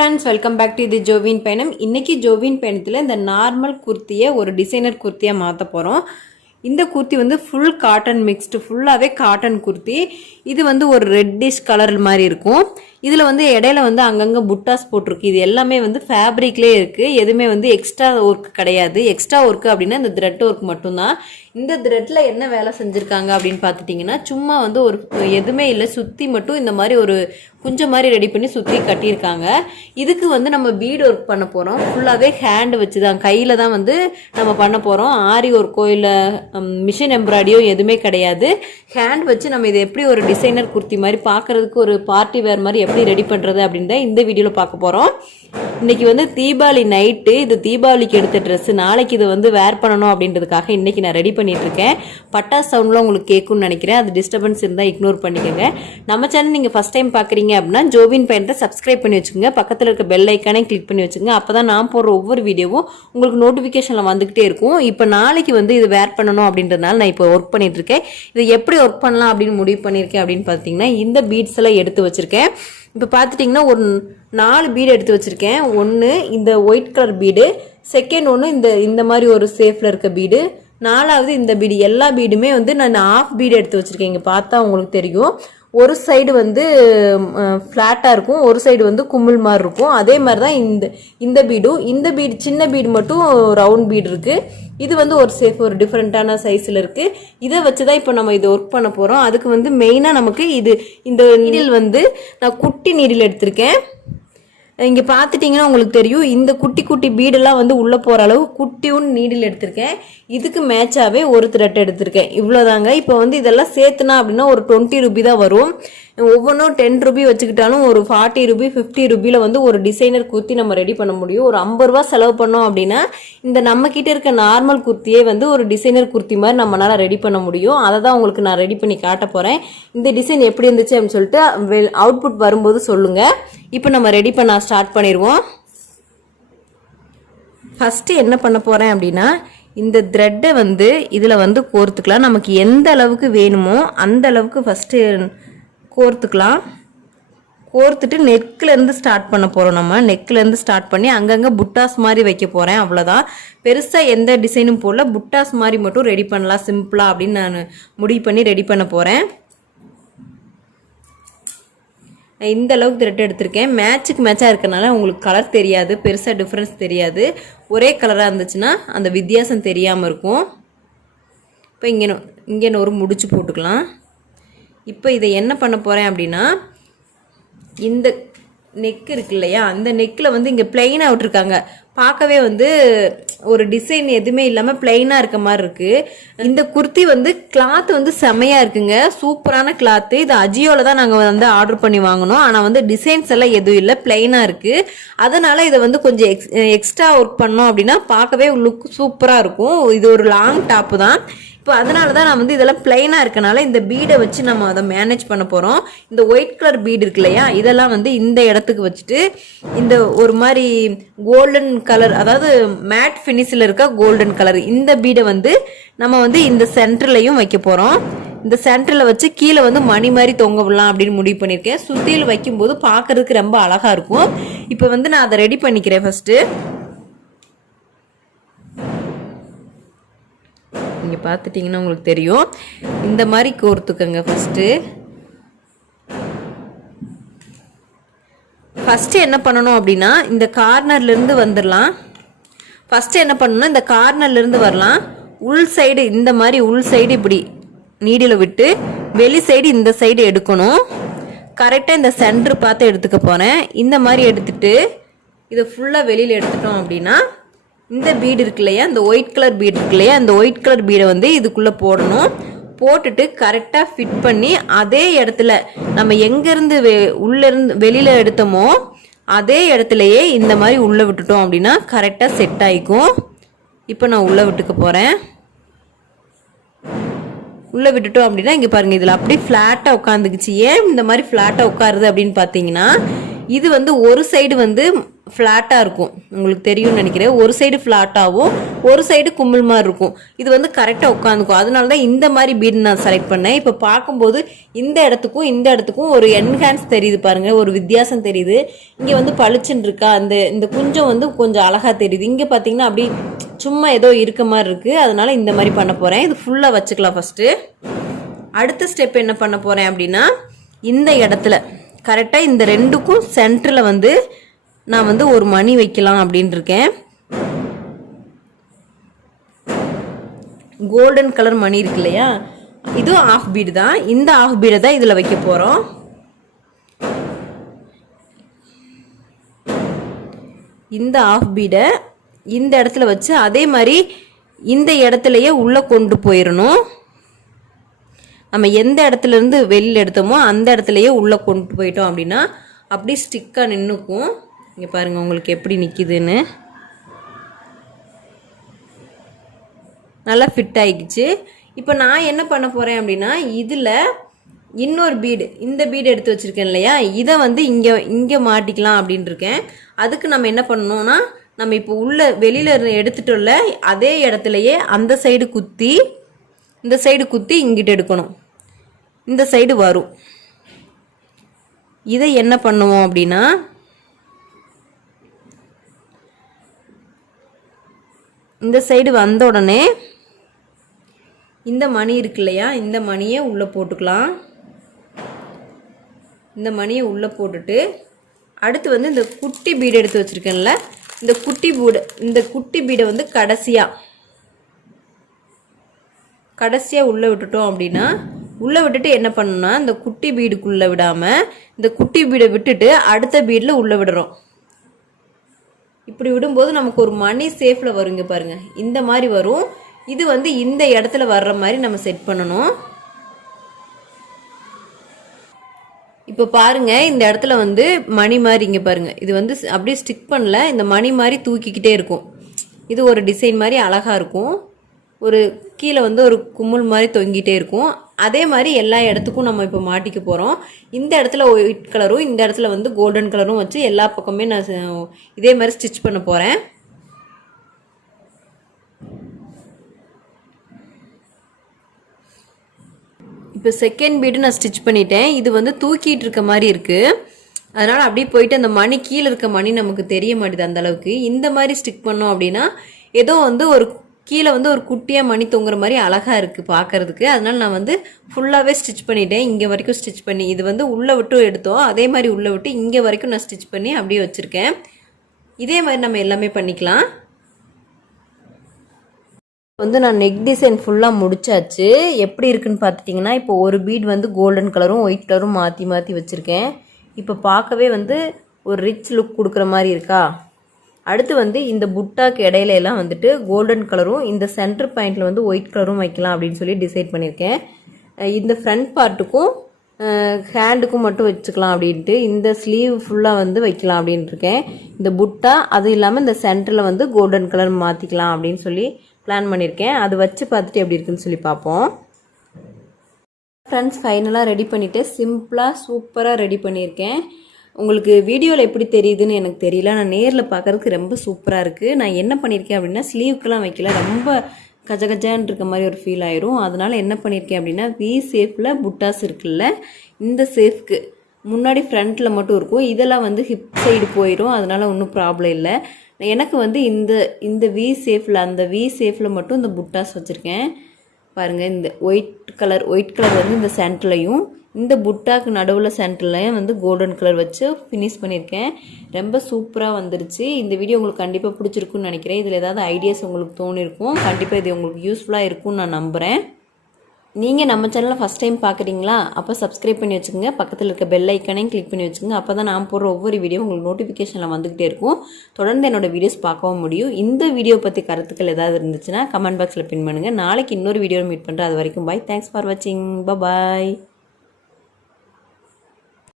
friends, welcome back to the JoVin Payanam. இன்னைக்கு JoVin பயணத்துல இந்த நார்மல் குர்த்தியை ஒரு டிசைனர் குர்த்தியா மாத்த போறோம். இந்த குர்த்தி வந்து ஃபுல் காட்டன் மிக்ஸ்டு, ஃபுல்லாவே காட்டன் குர்த்தி. இது வந்து ஒரு ரெட்டிஷ் கலர் மாதிரி இருக்கும். இதுல வந்து இடையில வந்து அங்கங்க புட்டாஸ் போட்டிருக்கு. இது எல்லாமே வந்து ஃபேப்ரிக்லயே இருக்கு. எதுவுமே வந்து எக்ஸ்ட்ரா ஒர்க் கிடையாது. எக்ஸ்ட்ரா ஒர்க் அப்படின்னா இந்த த்ரெட் ஒர்க் மட்டும்தான். இந்த த்ரெட்ல என்ன வேலை செஞ்சிருக்காங்க அப்படின்னு பார்த்துட்டிங்கன்னா, சும்மா வந்து ஒரு எதுவுமே இல்லை, சுற்றி மட்டும் இந்த மாதிரி ஒரு குஞ்சம் மாதிரி ரெடி பண்ணி சுற்றி கட்டியிருக்காங்க. இதுக்கு வந்து நம்ம பீட் ஒர்க் பண்ண போகிறோம். ஃபுல்லாகவே ஹேண்டு வச்சு தான், கையில் தான் வந்து நம்ம பண்ண போகிறோம். ஆரி ஒர்க்கோ இல்லை மிஷின் எம்ப்ராய்டியோ எதுவுமே கிடையாது. ஹேண்ட் வச்சு நம்ம இதை எப்படி ஒரு டிசைனர் குர்த்தி மாதிரி பார்க்குறதுக்கு ஒரு பார்ட்டி வேர் மாதிரி எப்படி ரெடி பண்ணுறது அப்படின்னு தான் இந்த வீடியோவில் பார்க்க போகிறோம். இன்னைக்கு வந்து தீபாவளி நைட்டு, இது தீபாவளிக்கு எடுத்த ட்ரெஸ்ஸு. நாளைக்கு இதை வந்து வேர் பண்ணணும் அப்படின்றதுக்காக இன்னைக்கு நான் ரெடி பண்ணிட்டு இருக்கேன். பட்டாஸ் சவுண்ட்லாம் உங்களுக்கு கேட்கும்னு நினைக்கிறேன். அது டிஸ்டர்பன்ஸ் இருந்தால் இக்னோர் பண்ணிக்கோங்க. நம்ம சேனல் நீங்கள் ஃபஸ்ட் டைம் பார்க்குறீங்க அப்படின்னா JoVin பயணத்தை சப்ஸ்கிரைப் பண்ணி வச்சுக்கோங்க. பக்கத்தில் இருக்க பெல் ஐக்கானே கிளிக் பண்ணி வச்சுக்கோங்க. அப்போ தான் நான் போடுற ஒவ்வொரு வீடியோவும் உங்களுக்கு நோட்டிஃபிகேஷனில் வந்துகிட்டே இருக்கும். இப்போ நாளைக்கு வந்து இது வேர் பண்ணணும் அப்படின்றதுனால நான் இப்போ ஒர்க் பண்ணிட்டு இருக்கேன். இதை எப்படி ஒர்க் பண்ணலாம் அப்படின்னு முடிவு பண்ணியிருக்கேன் அப்படின்னு பார்த்தீங்கன்னா, இந்த பீட்ஸ் எல்லாம் எடுத்து வச்சிருக்கேன். இப்போ பார்த்துட்டிங்கன்னா ஒரு 4 பீடு எடுத்து வச்சுருக்கேன். ஒன்று இந்த ஒயிட் கலர் பீடு, செகண்ட் ஒன்று இந்த மாதிரி ஒரு சேஃபில் இருக்க பீடு, 4வது இந்த பீடு. எல்லா பீடுமே வந்து நான் ஆஃப் பீடு எடுத்து வச்சுருக்கேன். இங்கே பார்த்தா உங்களுக்கு தெரியும். ஒரு சைடு வந்து ஃப்ளாட்டாக இருக்கும், ஒரு சைடு வந்து குமிழ் மாதிரி இருக்கும். அதே மாதிரி தான் இந்த பீடும். இந்த பீடு சின்ன பீடு மட்டும் ரவுண்ட் பீடு இருக்குது. இது வந்து ஒரு சேஃப், ஒரு டிஃப்ரெண்ட்டான சைஸில் இருக்குது. இதை வச்சு தான் இப்போ நம்ம இதை ஒர்க் பண்ண போகிறோம். அதுக்கு வந்து மெயினாக நமக்கு இந்த நீடில் வந்து நான் குட்டி நீடில் எடுத்திருக்கேன். இங்கே பார்த்துட்டிங்கன்னா உங்களுக்கு தெரியும், இந்த குட்டி குட்டி பீடெல்லாம் வந்து உள்ளே போகிற அளவு குட்டியும் நீடில் எடுத்திருக்கேன். இதுக்கு மேட்சாகவே ஒரு த்ரெட் எடுத்திருக்கேன். இவ்வளோதாங்க. இப்போ வந்து இதெல்லாம் சேர்த்துனா அப்படின்னா ஒரு 20 ரூபி தான் வரும். ஒவ்வொன்றும் 10 ரூபி வச்சுக்கிட்டாலும் ஒரு 40 ரூபி 50 ரூபியில் வந்து ஒரு டிசைனர் குர்த்தி நம்ம ரெடி பண்ண முடியும். ஒரு 50 ரூபா செலவு பண்ணோம் அப்படின்னா இந்த நம்மக்கிட்ட இருக்க நார்மல் குர்த்தியே வந்து ஒரு டிசைனர் குர்த்தி மாதிரி நம்மளால ரெடி பண்ண முடியும். அதை தான் உங்களுக்கு நான் ரெடி பண்ணி காட்ட போகிறேன். இந்த டிசைன் எப்படி இருந்துச்சு அப்படின்னு சொல்லிட்டு அவுட்புட் வரும்போது சொல்லுங்கள். இப்போ நம்ம ரெடி பண்ண ஸ்டார்ட் பண்ணிடுவோம். ஃபஸ்ட்டு என்ன பண்ண போகிறேன் அப்படின்னா, இந்த த்ரெட்டை வந்து இதில் வந்து கோர்த்துக்கலாம். நமக்கு எந்த அளவுக்கு வேணுமோ அந்த அளவுக்கு ஃபஸ்ட்டு கோர்த்துக்கலாம். கோர்த்துட்டு நெக்லேருந்து ஸ்டார்ட் பண்ண போகிறோம். நம்ம நெக்லேருந்து ஸ்டார்ட் பண்ணி அங்கங்கே புட்டாஸ் மாதிரி வைக்க போகிறேன். அவ்வளோதான். பெருசாக எந்த டிசைனும் போடல, புட்டாஸ் மாதிரி மட்டும் ரெடி பண்ணலாம் சிம்பிளாக அப்படின்னு நான் முடிவு பண்ணி ரெடி பண்ண போகிறேன். இந்த அளவுக்கு த்ரெட் எடுத்திருக்கேன். மேட்சுக்கு மேட்சாக இருக்கனால உங்களுக்கு கலர் தெரியாது, பெருசாக டிஃப்ரென்ஸ் தெரியாது. ஒரே கலராக இருந்துச்சுன்னா அந்த வித்தியாசம் தெரியாமல் இருக்கும். இப்போ இங்கே ஒரு முடிச்சு போட்டுக்கலாம். இப்போ இதை என்ன பண்ண போகிறேன் அப்படின்னா, இந்த நெக் இருக்கு இல்லையா, அந்த நெக்கில் வந்து இங்கே பிளெயினாக விட்டுருக்காங்க. பார்க்கவே வந்து ஒரு டிசைன் எதுவுமே இல்லாமல் பிளெயினாக இருக்க மாதிரி இருக்குது. இந்த குர்த்தி வந்து கிளாத் வந்து செமையாக இருக்குங்க, சூப்பரான கிளாத்து. இது அஜியோவில் தான் நாங்கள் வந்து ஆர்டர் பண்ணி வாங்கினோம். ஆனால் வந்து டிசைன்ஸ் எல்லாம் எதுவும் இல்லை, பிளெயினாக இருக்குது. அதனால் இதை வந்து கொஞ்சம் எக்ஸ்ட்ரா ஒர்க் பண்ணோம் அப்படின்னா பார்க்கவே லுக் சூப்பராக இருக்கும். இது ஒரு லாங் டாப்பு தான். இப்போ அதனால தான் நான் வந்து இதெல்லாம் பிளெயினாக இருக்கனால இந்த பீடை வச்சு நம்ம அதை மேனேஜ் பண்ண போகிறோம். இந்த ஒயிட் கலர் பீடு இருக்கு இல்லையா, இதெல்லாம் வந்து இந்த இடத்துக்கு வச்சுட்டு இந்த ஒரு மாதிரி கோல்டன் கலர், அதாவது மேட் ஃபினிஷில் இருக்க கோல்டன் கலர் இந்த பீடை வந்து நம்ம வந்து இந்த சென்டர்லையும் வைக்க போகிறோம். இந்த சென்டரில் வச்சு கீழே வந்து மணி மாதிரி தொங்க விடலாம் அப்படின்னு முடிவு பண்ணியிருக்கேன். சுற்றியில் வைக்கும்போது பார்க்குறதுக்கு ரொம்ப அழகாக இருக்கும். இப்போ வந்து நான் அதை ரெடி பண்ணிக்கிறேன். ஃபஸ்ட்டு நீங்கள் பார்த்துட்டிங்கன்னா உங்களுக்கு தெரியும், இந்த மாதிரி கோர்த்துக்கங்க. ஃபஸ்ட்டு என்ன பண்ணணும் அப்படின்னா, இந்த கார்னர்லேருந்து வந்துடலாம். ஃபஸ்ட்டு என்ன பண்ணணும்னா, இந்த கார்னர்லேருந்து வரலாம். உள் சைடு இந்த மாதிரி உள் சைடு இப்படி நீடில் விட்டு வெளி சைடு இந்த சைடு எடுக்கணும். கரெக்டாக இந்த சென்டர் பார்த்து எடுத்துக்க போகிறேன். இந்த மாதிரி எடுத்துட்டு இதை ஃபுல்லாக வெளியில் எடுத்துட்டோம் அப்படின்னா, இந்த பீடு இருக்கு இல்லையா, இந்த ஒயிட் கலர் பீடு இருக்கு இல்லையா, இந்த ஒயிட் கலர் பீடை வந்து இதுக்குள்ளே போடணும். போட்டுட்டு கரெக்டாக ஃபிட் பண்ணி அதே இடத்துல நம்ம எங்கேருந்து உள்ளேருந்து வெளியில் எடுத்தோமோ அதே இடத்துலையே இந்த மாதிரி உள்ளே விட்டுட்டோம் அப்படின்னா கரெக்டாக செட் ஆகிக்கும். இப்போ நான் உள்ளே விட்டுக்க போகிறேன். உள்ளே விட்டுட்டோம் அப்படின்னா இங்கே பாருங்கள், இதில் அப்படியே ஃப்ளாட்டாக உட்காந்துக்குச்சு. ஏன் இந்த மாதிரி ஃப்ளாட்டாக உட்காருது அப்படின்னு பார்த்தீங்கன்னா, இது வந்து ஒரு சைடு வந்து ஃப்ளாட்டாக இருக்கும், உங்களுக்கு தெரியும்னு நினைக்கிறேன். ஒரு சைடு ஃப்ளாட்டாகவும் ஒரு சைடு கும்பல் மாதிரி இருக்கும். இது வந்து கரெக்டாக உட்காந்துக்கும். அதனால தான் இந்த மாதிரி பீடு நான் செலக்ட் பண்ணேன். இப்போ பார்க்கும்போது இந்த இடத்துக்கும் ஒரு என்ஹான்ஸ் தெரியுது பாருங்கள், ஒரு வித்தியாசம் தெரியுது. இங்கே வந்து பளிச்சுன்னு இருக்கா, இந்த குஞ்சம் வந்து கொஞ்சம் அழகாக தெரியுது. இங்கே பார்த்தீங்கன்னா அப்படி சும்மா ஏதோ இருக்க மாதிரி இருக்குது. அதனால இந்த மாதிரி பண்ண போகிறேன். இது ஃபுல்லாக வச்சுக்கலாம் ஃபஸ்ட்டு. அடுத்த ஸ்டெப் என்ன பண்ண போகிறேன் அப்படின்னா, இந்த இடத்துல கரெக்டாக இந்த ரெண்டுக்கும் சென்டரில் வந்து நான் வந்து ஒரு மணி வைக்கலாம் அப்படின்னு இருக்கேன். கோல்டன் கலர் மணி இருக்கு இல்லையா, இது ஆஃப் பீடு தான். இந்த ஆஃப் பீடை தான் இதில் வைக்க போகிறோம். இந்த ஆஃப் பீடை இந்த இடத்துல வச்சு அதே மாதிரி இந்த இடத்துலையே உள்ளே கொண்டு போயிடணும். நம்ம எந்த இடத்துல இருந்து வெளியில் எடுத்தோமோ அந்த இடத்துலையே உள்ளே கொண்டு போயிட்டோம் அப்படின்னா அப்படி ஸ்டிக்காக நின்றுக்கும். இங்கே பாருங்கள் உங்களுக்கு எப்படி நிற்கிதுன்னு. நல்லா ஃபிட் ஆகிடுச்சு. இப்போ நான் என்ன பண்ண போகிறேன் அப்படின்னா, இதில் இன்னொரு பீடு, இந்த பீடு எடுத்து வச்சுருக்கேன் இல்லையா, இதை வந்து இங்கே மாட்டிக்கலாம் அப்படின்னு இருக்கேன். அதுக்கு நம்ம என்ன பண்ணணும்னா, நம்ம இப்போ வெளியில் எடுத்துட்டோம்ல, அதே இடத்துலையே அந்த சைடு குத்தி இந்த சைடு குத்தி இங்கிட்டு எடுக்கணும். இந்த சைடு வரும். இதை என்ன பண்ணுவோம் அப்படின்னா, இந்த சைடு வந்த உடனே இந்த மணி இருக்கு இல்லையா, இந்த மணியை உள்ளே போட்டுக்கலாம். இந்த மணியை உள்ளே போட்டுட்டு அடுத்து வந்து இந்த குட்டி பீடு எடுத்து வச்சுருக்கேன்ல, இந்த குட்டி பீடை வந்து கடைசியாக உள்ளே விட்டுட்டோம் அப்படின்னா, உள்ளே விட்டுட்டு என்ன பண்ணணும்னா, இந்த குட்டி பீடுக்குள்ளே விடாமல் இந்த குட்டி பீடை விட்டுட்டு அடுத்த பீடில் உள்ளே விடுறோம். இப்படி விடும்போது நமக்கு ஒரு மணி சேஃபில் வருங்க பாருங்கள், இந்த மாதிரி வரும். இது வந்து இந்த இடத்துல வர்ற மாதிரி நம்ம செட் பண்ணணும். இப்போ பாருங்க, இந்த இடத்துல வந்து மணி மாதிரி இங்கே பாருங்க, இது வந்து அப்படியே ஸ்டிக் பண்ணல, இந்த மணி மாதிரி தூக்கிக்கிட்டே இருக்கும். இது ஒரு டிசைன் மாதிரி அழகாக இருக்கும். ஒரு கீழே வந்து ஒரு கும்மல் மாதிரி தொங்கிட்டே இருக்கும். அதே மாதிரி எல்லா இடத்துக்கும் நம்ம இப்போ மாட்டிக்க போகிறோம். இந்த இடத்துல ஒயிட் கலரும் இந்த இடத்துல வந்து கோல்டன் கலரும் வச்சு எல்லா பக்கமே நான் இதே மாதிரி ஸ்டிச் பண்ண போகிறேன். இப்போ செகண்ட் பீடு நான் ஸ்டிச் பண்ணிட்டேன். இது வந்து தூக்கிட்டு இருக்க மாதிரி இருக்குது. அதனால் அப்படியே போயிட்டு அந்த மணி கீழே இருக்க மணி நமக்கு தெரிய மாட்டேது அந்த அளவுக்கு. இந்த மாதிரி ஸ்டிக் பண்ணோம் அப்படின்னா ஏதோ வந்து ஒரு கீழே வந்து ஒரு குட்டியாக மணி தொங்குற மாதிரி அழகாக இருக்குது பார்க்குறதுக்கு. அதனால் நான் வந்து ஃபுல்லாகவே ஸ்டிச் பண்ணிட்டேன். இங்கே வரைக்கும் ஸ்டிச் பண்ணி இது வந்து உள்ளே விட்டு எடுத்தோம், அதே மாதிரி உள்ளே விட்டு இங்கே வரைக்கும் நான் ஸ்டிச் பண்ணி அப்படியே வச்சுருக்கேன். இதே மாதிரி நம்ம எல்லாமே பண்ணிக்கலாம். வந்து நான் நெக் டிசைன் ஃபுல்லாக முடிச்சாச்சு. எப்படி இருக்குன்னு பார்த்துட்டிங்கன்னா, இப்போ ஒரு பீட் வந்து கோல்டன் கலரும் ஒயிட் கலரும் மாற்றி மாற்றி வச்சுருக்கேன். இப்போ பார்க்கவே வந்து ஒரு ரிச் லுக் கொடுக்குற மாதிரி இருக்கா. அடுத்து வந்து இந்த புட்டாக்கு இடையில எல்லாம் வந்துட்டு கோல்டன் கலரும் இந்த சென்டர் பாயிண்டில் வந்து ஒயிட் கலரும் வைக்கலாம் அப்படின்னு சொல்லி டிசைட் பண்ணியிருக்கேன். இந்த ஃப்ரண்ட் பார்ட்டுக்கும் ஹேண்டுக்கும் மட்டும் வச்சுக்கலாம் அப்படின்ட்டு இந்த ஸ்லீவ் ஃபுல்லாக வந்து வைக்கலாம் அப்படின்ட்டு இருக்கேன். இந்த புட்டா அது இல்லாமல் இந்த சென்டரில் வந்து கோல்டன் கலர் மாற்றிக்கலாம் அப்படின்னு சொல்லி பிளான் பண்ணியிருக்கேன். அது வச்சு பார்த்துட்டு எப்படி இருக்குன்னு சொல்லி பார்ப்போம். ஃப்ரெண்ட்ஸ், ஃபைனலாக ரெடி பண்ணிவிட்டு சிம்பிளாக சூப்பராக ரெடி பண்ணியிருக்கேன். உங்களுக்கு வீடியோவில் எப்படி தெரியுதுன்னு எனக்கு தெரியல, நான் நேரில் பார்க்குறதுக்கு ரொம்ப சூப்பராக இருக்குது. நான் என்ன பண்ணியிருக்கேன் அப்படின்னா, ஸ்லீவுக்கெல்லாம் வைக்கல, ரொம்ப கஜகஜான் இருக்க மாதிரி ஒரு ஃபீல் ஆயிரும். அதனால் என்ன பண்ணியிருக்கேன் அப்படின்னா, வி சேஃபில் புட்டாஸ் இருக்குல்ல, இந்த சேஃப்க்கு முன்னாடி ஃப்ரண்ட்டில் மட்டும் இருக்கும், இதெல்லாம் வந்து ஹிப் சைடு போயிடும். அதனால் ஒன்றும் ப்ராப்ளம் இல்லை. எனக்கு வந்து இந்த வி சேஃபில் அந்த வி சேஃபில் மட்டும் இந்த புட்டாஸ் வச்சுருக்கேன் பாருங்கள். இந்த ஒயிட் கலர் வந்து இந்த சென்டர்லையும் இந்த புட்டாக்கு நடுவில் சென்டர்லையும் வந்து கோல்டன் கலர் வச்சு ஃபினிஷ் பண்ணியிருக்கேன். ரொம்ப சூப்பராக வந்துருச்சு. இந்த வீடியோ உங்களுக்கு கண்டிப்பாக பிடிச்சிருக்குன்னு நினைக்கிறேன். இதில் ஏதாவது ஐடியாஸ் உங்களுக்கு தோணிருக்கும். கண்டிப்பாக இது உங்களுக்கு யூஸ்ஃபுல்லாக இருக்கும்னு நான் நம்புகிறேன். நீங்கள் நம்ம சேனலை ஃபஸ்ட் டைம் பார்க்குறீங்களா? அப்போ சப்ஸ்கிரைப் பண்ணி வச்சுக்கோங்க. பக்கத்தில் இருக்க பெல் ஐக்கனையும் கிளிக் பண்ணி வச்சுக்கோங்க. அப்போ தான் நான் போடுற ஒவ்வொரு வீடியோ உங்களுக்கு நோட்டிஃபிகேஷனில் வந்துகிட்டே இருக்கும். தொடர்ந்து என்னோடய வீடியோஸ் பார்க்கவும் முடியும். இந்த வீடியோ பற்றி கருத்துக்கள் ஏதாவது இருந்துச்சுன்னா கமெண்ட் பாக்ஸில் பின் பண்ணுங்கள். நாளைக்கு இன்னொரு வீடியோவில் மீட் பண்ணுறேன். அது வரைக்கும் பாய். தேங்க்ஸ் ஃபார் வாட்சிங். பாய்.